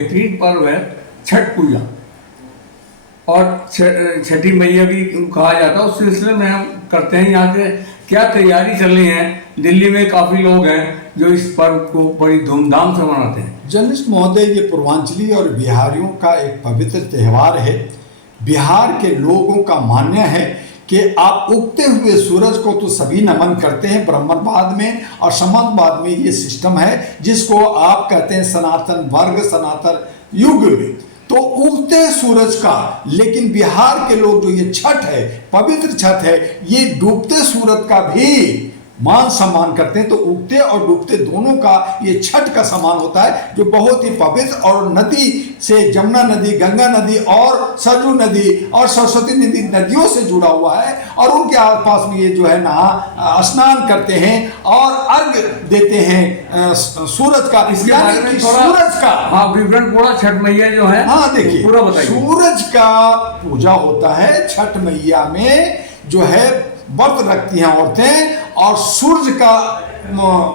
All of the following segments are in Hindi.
बेहतरीन पर्व है छठ पूजा और छठी मैया भी कहा जाता है। उस सिलसिले में हम करते हैं यहाँ के क्या तैयारी चल रही है। दिल्ली में काफ़ी लोग हैं जो इस पर्व को बड़ी धूमधाम से मनाते हैं। जर्नलिस्ट महोदय, ये पूर्वांचली और बिहारियों का एक पवित्र त्यौहार है। बिहार के लोगों का मानना है कि आप उगते हुए सूरज को तो सभी नमन करते हैं ब्राह्मणवाद में, और समाजवाद में ये सिस्टम है जिसको आप कहते हैं सनातन वर्ग, सनातन युग में, तो उगते सूरज का। लेकिन बिहार के लोग जो ये छठ है, पवित्र छठ है, ये डूबते सूरज का भी मान सम्मान करते हैं। तो उगते और डूबते दोनों का ये छठ का सम्मान होता है, जो बहुत ही पवित्र, और नदी से जमुना नदी, गंगा नदी और सरयू नदी और सरस्वती नदी नदियों से जुड़ा हुआ है। और उनके आसपास में ये जो है ना स्नान करते हैं और अर्घ देते हैं सूरज का। इसके बारे में सूरज का विवरण पूरा छठ मैया जो है, हाँ देखिए, पूरा बताइए। सूरज का पूजा होता है छठ मैया में, जो है व्रत रखती हैं औरतें, और सूर्य का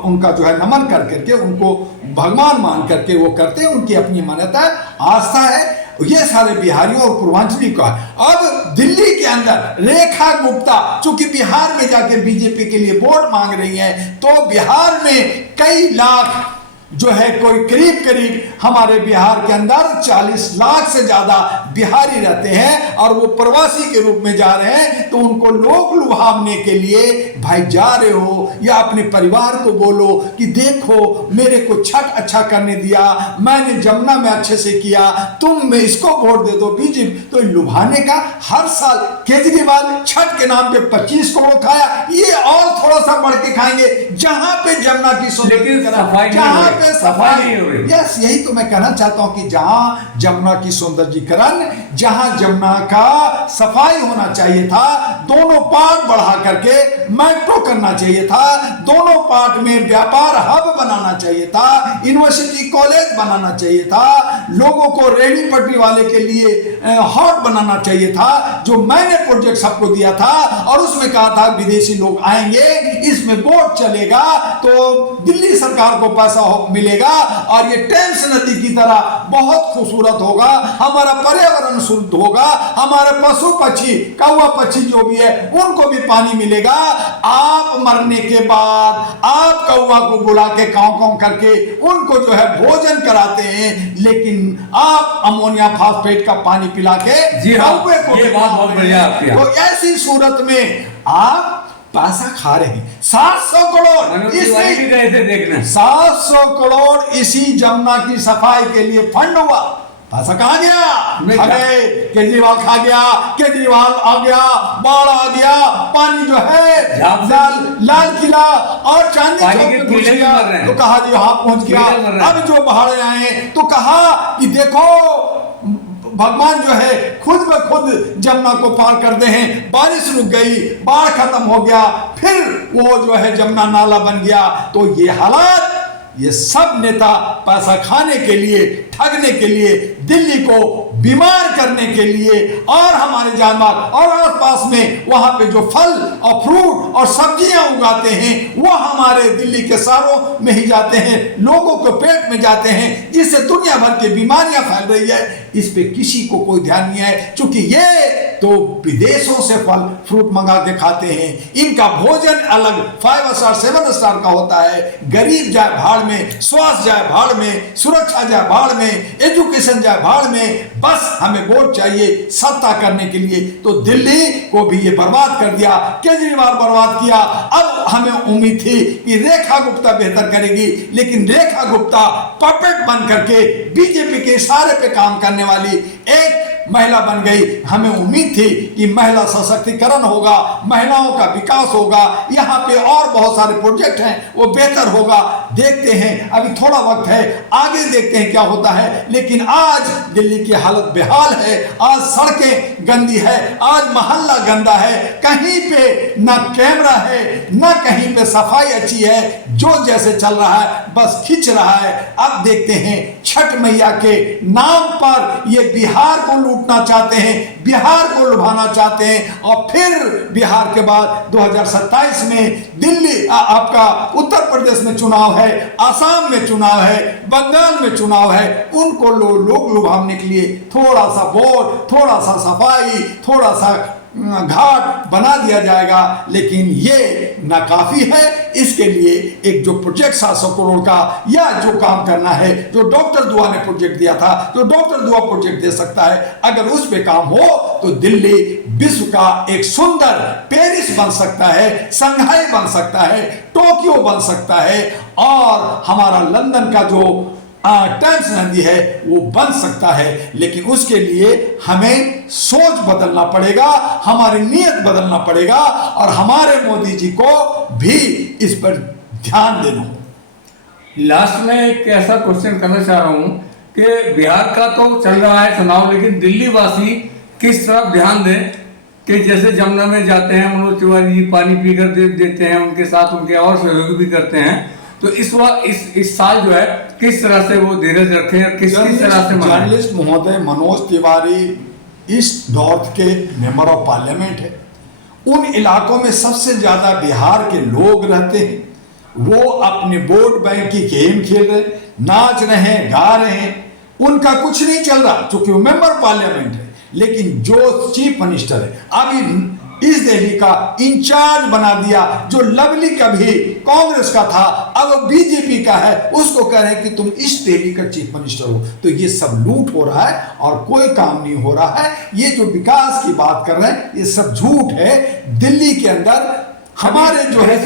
उनका जो है नमन कर करके उनको भगवान मान करके वो करते हैं। उनकी अपनी मान्यता है, आस्था है। ये सारे बिहारियों और पूर्वांचली का। अब दिल्ली के अंदर रेखा गुप्ता चूंकि बिहार में जाके बीजेपी के लिए वोट मांग रही है, तो बिहार में कई लाख जो है कोई करीब करीब हमारे बिहार के अंदर 40 लाख से ज्यादा बिहारी रहते हैं, और वो प्रवासी के रूप में जा रहे हैं। तो उनको लोग लुभावने के लिए, भाई जा रहे हो या अपने परिवार को बोलो कि देखो मेरे को छठ अच्छा करने दिया, मैंने जमुना में अच्छे से किया, तुम इसको वोट दे दो बीजेपी। तो लुभाने का हर साल केजरीवाल छठ के नाम पे 25 करोड़ खाया, ये और थोड़ा सा बढ़ के खाएंगे। जहां पे जमुना की सफाई, यस, यही तो मैं कहना चाहता हूं कि जहां जमुना की सौंदर्यीकरण, जहां जमुना का सफाई होना चाहिए था, दोनों पार्ट बढ़ा करके मेट्रो करना चाहिए था, दोनों पार्ट में व्यापार हब बनाना चाहिए था, यूनिवर्सिटी कॉलेज बनाना चाहिए था, लोगों को रेहड़ी पटरी वाले के लिए हॉट बनाना चाहिए था, जो मैंने प्रोजेक्ट सबको दिया था। और उसमें कहा था विदेशी लोग आएंगे, इसमें बोट चलेगा तो दिल्ली सरकार को पैसा मिलेगा, और ये टेम्स नदी की तरह बहुत खूबसूरत होगा, हमारा पर्यावरण शुद्ध होगा, हमारे पशु पक्षी, कौवा पक्षी जो भी है उनको भी पानी मिलेगा। आप मरने के बाद आप कौवा को बुला के काव काव करके उनको जो है भोजन कराते हैं, लेकिन आप अमोनिया फास्फेट का पानी पिला के कौवे को, ये बात बहुत बढ़िया आपकी है। तो ऐसी सूरत में आप पैसा खा रहे हैं 700 करोड़, इसी 700 करोड़ इसी जमुना की सफाई के लिए फंड हुआ। पैसा कहाँ गया? अरे केजरीवाल खा गया, केजरीवाल आ गया, बाढ़ आ गया, पानी जो है लाल किला और चांदी चौक पे घुस गया, तो कहा जी हाँ पहुंच गया। अब जो बाढ़ आए तो कहा कि देखो भगवान जो है खुद ब खुद जमुना को पार कर दे हैं। बारिश रुक गई, बाढ़ खत्म हो गया, फिर वो जो है जमुना नाला बन गया। तो ये हालात, ये सब नेता पैसा खाने के लिए, ठगने के लिए, दिल्ली को बीमार करने के लिए, और हमारे जानवर और आसपास में वहां पे जो फल और फ्रूट और सब्जियां उगाते हैं वो हमारे दिल्ली के शहरों में ही जाते हैं, लोगों के पेट में जाते हैं, जिससे दुनिया भर की बीमारियां फैल रही है। इस पे किसी को कोई ध्यान नहीं है, क्योंकि ये तो विदेशों से फल फ्रूट मंगा के खाते हैं। इनका भोजन अलग 5 स्टार 7 स्टार का होता है। गरीब जाए भाड़ में, स्वास्थ्य जाए भाड़ में, सुरक्षा जाए भाड़ में, एजुकेशन जाए भाड़ में, बस हमें वोट चाहिए सत्ता करने के लिए। तो दिल्ली को भी ये बर्बाद कर दिया, केजरीवाल बर्बाद किया। अब हमें उम्मीद थी कि रेखा गुप्ता बेहतर करेगी, लेकिन रेखा गुप्ता पपेट बन करके बीजेपी के इशारे पे काम करने वाली एक महिला बन गई। हमें उम्मीद थी कि महिला सशक्तिकरण होगा, महिलाओं का विकास होगा, यहाँ पे और बहुत सारे प्रोजेक्ट हैं वो बेहतर होगा। देखते हैं, अभी थोड़ा वक्त है, आगे देखते हैं क्या होता है। लेकिन आज दिल्ली की हालत बेहाल है, आज सड़कें गंदी है, आज मोहल्ला गंदा है, कहीं पे न कैमरा है, न कहीं पे सफाई अच्छी है, जो जैसे चल रहा है बस खींच रहा है। अब देखते हैं छठ मैया के नाम पर ये बिहार को लूटना चाहते हैं, बिहार को लुभाना चाहते हैं, और फिर बिहार के बाद 2027 में दिल्ली आपका उत्तर प्रदेश में चुनाव है, आसाम में चुनाव है, बंगाल में चुनाव है, उनको लोग लुभाने के लिए थोड़ा सा बोर्ड, थोड़ा सा सफाई, थोड़ा सा घाट बना दिया जाएगा। लेकिन ये नाकाफी है। इसके लिए एक जो प्रोजेक्ट 700 करोड़ का या जो काम करना है, जो डॉक्टर दुआ ने प्रोजेक्ट दिया था, जो डॉक्टर दुआ प्रोजेक्ट दे सकता है, अगर उस पे काम हो तो दिल्ली विश्व का एक सुंदर पेरिस बन सकता है, संघाई बन सकता है, टोक्यो बन सकता है, और हमारा लंदन का जो टेम्स नदी है वो बन सकता है। लेकिन उसके लिए हमें सोच बदलना पड़ेगा, हमारी नीयत बदलना पड़ेगा, और हमारे मोदी जी को भी इस पर ध्यान देना होगा। लास्ट में एक ऐसा क्वेश्चन करना चाह रहा हूं कि बिहार का तो चल रहा है चुनाव, लेकिन दिल्ली वासी किस तरफ ध्यान दें कि जैसे जमुना में जाते हैं, मनोज तिवारी जी पानी पीकर देते हैं, उनके साथ उनके और सहयोगी भी करते हैं, तो इस साल जो है किस तरह से वो धीरज रखें और किस तरह से जर्नलिस्ट महोदय मनोज तिवारी ईस्ट नॉर्थ के मेंबर ऑफ पार्लियामेंट है। उन इलाकों में सबसे ज्यादा बिहार के लोग रहते हैं। वो अपने वोट बैंक की गेम खेल रहे, नाच रहे हैं, गा रहे हैं, उनका कुछ नहीं चल रहा क्योंकि वो मेंबर पार्लियामेंट है। लेकिन जो चीफ मिनिस्टर है, अभी इस दिल्ली का इंचार्ज बना दिया, जो लवली कभी कांग्रेस का था अब बीजेपी का है, उसको कह रहे हैं कि तुम इस दिल्ली का चीफ मिनिस्टर हो। तो ये सब लूट हो रहा है और कोई काम नहीं हो रहा है। ये जो विकास की बात कर रहे हैं ये सब झूठ है। दिल्ली के अंदर हमारे जो है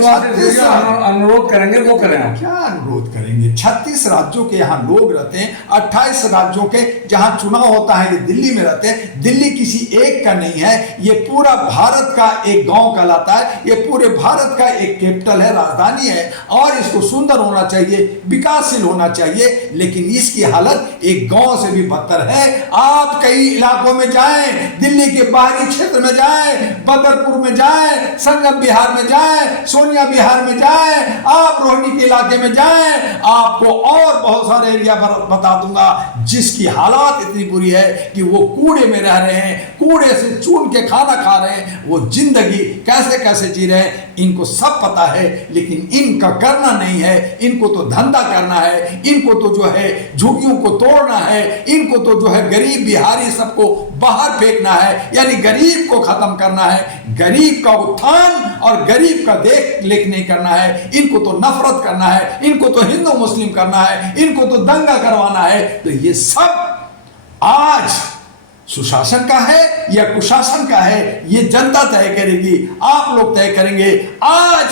अनुरोध करेंगे वो करें। क्या अनुरोध करेंगे? 36 राज्यों के यहाँ लोग रहते हैं, 28 राज्यों के जहां चुनाव होता है ये दिल्ली में रहते हैं। दिल्ली किसी एक का नहीं है, ये पूरा भारत का एक गांव कहलाता है, ये पूरे भारत का एक कैपिटल है, राजधानी है, और इसको सुंदर होना चाहिए, विकासशील होना चाहिए। लेकिन इसकी हालत एक गांव से भी बदतर है। आप कई इलाकों में जाएं, दिल्ली के बाहरी क्षेत्र में जाएं, बदरपुर में जाएं, संगम बिहार जाएं, सोनिया बिहार में जाएं, आप रोहिणी के इलाके में जाएं, आपको और बहुत सारे एरिया बता दूंगा जिसकी हालात इतनी बुरी है कि वो कूड़े में रह रहे हैं, कूड़े से चून के खाना खा रहे हैं, वो जिंदगी कैसे कैसे जी रहे हैं इनको सब पता है। लेकिन इनका करना नहीं है, इनको तो धंधा करना है, इनको तो जो है झुग्गियों को तोड़ना है, इनको तो जो है गरीब बिहारी सबको बाहर फेंकना है, यानी गरीब को खत्म करना है, गरीब का उत्थान और गरीब का देख लेख नहीं करना है। इनको तो नफरत करना है, इनको तो हिंदू मुस्लिम करना है, इनको तो दंगा करवाना है। तो ये सब आज सुशासन का है या कुशासन का है ये जनता तय करेगी, आप लोग तय करेंगे। आज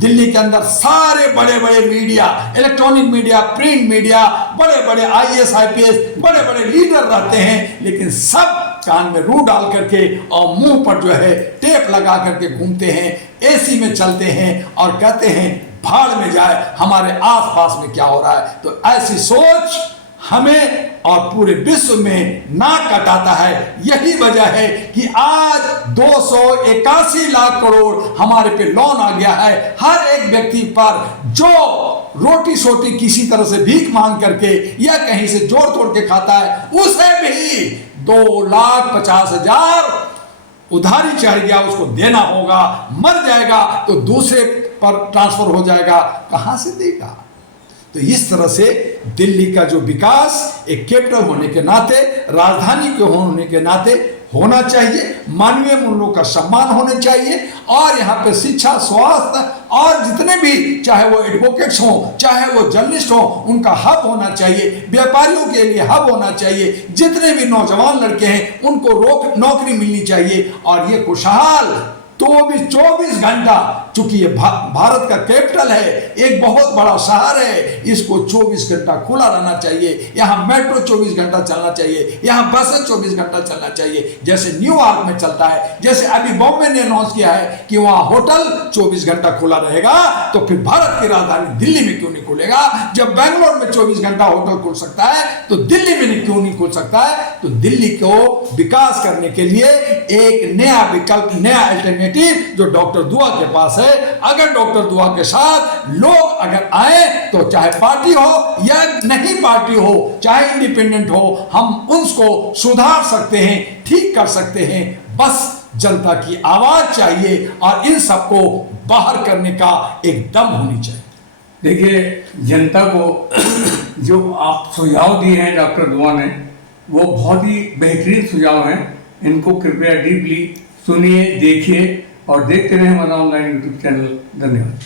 दिल्ली के अंदर सारे बड़े बड़े media, electronic media, print media, बड़े बड़े IAS IPS बड़े बड़े लीडर रहते हैं, लेकिन सब कान में रू डाल करके और मुंह पर जो है टेप लगा करके घूमते हैं, AC में चलते हैं और कहते हैं भाड़ में जाए, हमारे आसपास में क्या हो रहा है। तो ऐसी सोच हमें और पूरे विश्व में नाक कटाता है। यही वजह है कि आज 281 लाख करोड़ हमारे पे लोन आ गया है। हर एक व्यक्ति पर जो रोटी सोटी किसी तरह से भीख मांग करके या कहीं से जोड़ तोड़ के खाता है, उसे भी 2,50,000 उधारी चढ़ गया, उसको देना होगा। मर जाएगा तो दूसरे पर ट्रांसफर हो जाएगा, कहां से देगा? तो इस तरह से दिल्ली का जो विकास एक कैपिटल होने के नाते, राजधानी के होने के नाते होना चाहिए, मानवीय मूल्यों का सम्मान होना चाहिए, और यहाँ पे शिक्षा, स्वास्थ्य और जितने भी चाहे वो एडवोकेट्स हो, चाहे वो जर्नलिस्ट हो, उनका हब होना चाहिए, व्यापारियों के लिए हब होना चाहिए, जितने भी नौजवान लड़के हैं उनको नौकरी मिलनी चाहिए। और ये खुशहाल 24 घंटा, चूंकि ये भारत का कैपिटल है, एक बहुत बड़ा शहर है, इसको 24 घंटा खुला रहना चाहिए। यहाँ मेट्रो 24 घंटा चलना चाहिए, यहाँ बसें 24 घंटा चलना चाहिए, जैसे न्यूयॉर्क में चलता है, जैसे अभी बॉम्बे ने अनाउंस किया है कि वहाँ होटल 24 घंटा खुला रहेगा। तो फिर भारत की राजधानी दिल्ली में क्यों नहीं खुलेगा? खोलेगा? जब बेंगलोर में 24 घंटा होटल खुल सकता है तो दिल्ली में क्यों नहीं खुल सकता है? तो दिल्ली को विकास करने के लिए एक नया विकल्प, नया अल्टरनेटिव जो डॉक्टर दुआ के पास है। अगर डॉक्टर दुआ के साथ लोग अगर आए तो चाहे पार्टी हो या नहीं पार्टी हो, चाहे इंडिपेंडेंट हो, हम उसको सुधार सकते हैं, ठीक कर सकते हैं। बस जनता की आवाज चाहिए और इन सबको बाहर करने का एक दम होनी चाहिए। देखिए, जनता को जो आप सुझाव दिए हैं डॉक्टर दुआ ने, वो बहुत ही बेहतरीन सुझाव हैं। इनको कृपया डीपली सुनिए, देखिए और देखते रहें हमारा ऑनलाइन यूट्यूब चैनल। धन्यवाद।